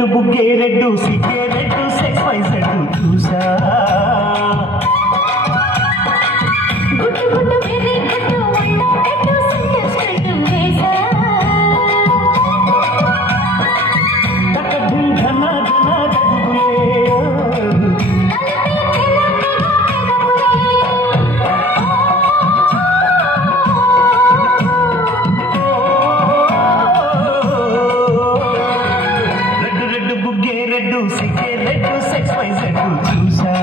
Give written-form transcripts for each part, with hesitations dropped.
red బుగ్గే red సిగ్గే red సెక్స్ వైజ్ రెడ్డు చూసా రెడ్డు సిగ్గే రెడ్డు సెక్స్ వైజ్ రెడ్డు చూసా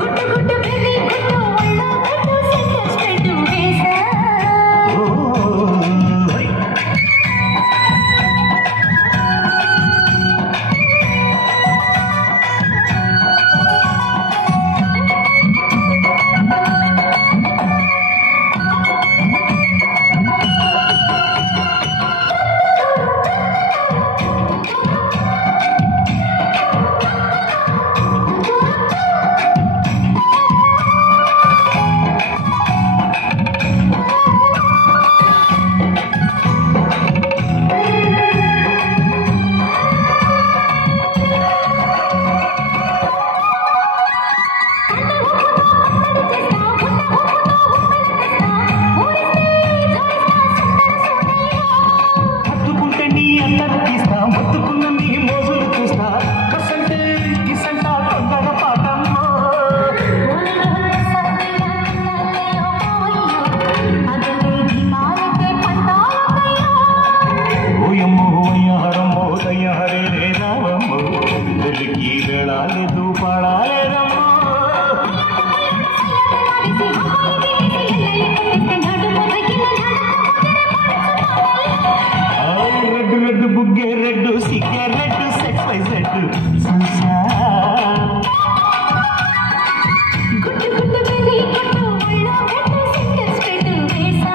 గుట్టు గుట్టు బెర్రీ గుట్టు ఒళ్ళో గుట్టు సెక్స్ రెడ్డు వేసా రెడ్డు బుగ్గే రెడ్డు సిగ్గే రెడ్డు సెక్స్ వైజ్ రెడ్డు చూసా గుట్టు గుట్టు బెర్రీ గుట్టు ఒళ్ళో గుట్టు సెక్స్ రెడ్డు వేసా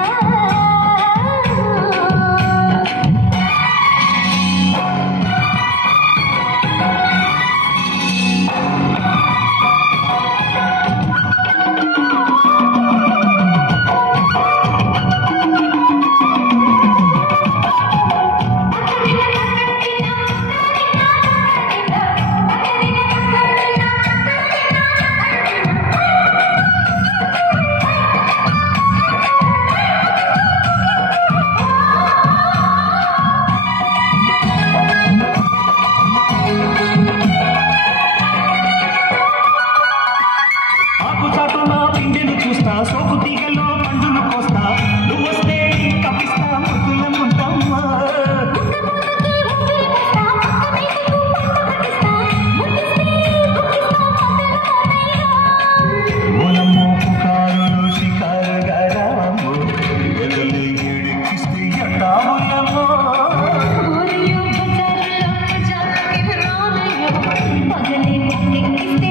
సోపు తీగలో పండులు కోస్తా నువ్వు వస్తే కపిస్తా ముద్దులమ్ముంటమ్మా ఓలమ్మో పుకారులో షికారుగా రామో ఎదలి ఏడికిస్తే ఎట్టాములమ్మో పగలే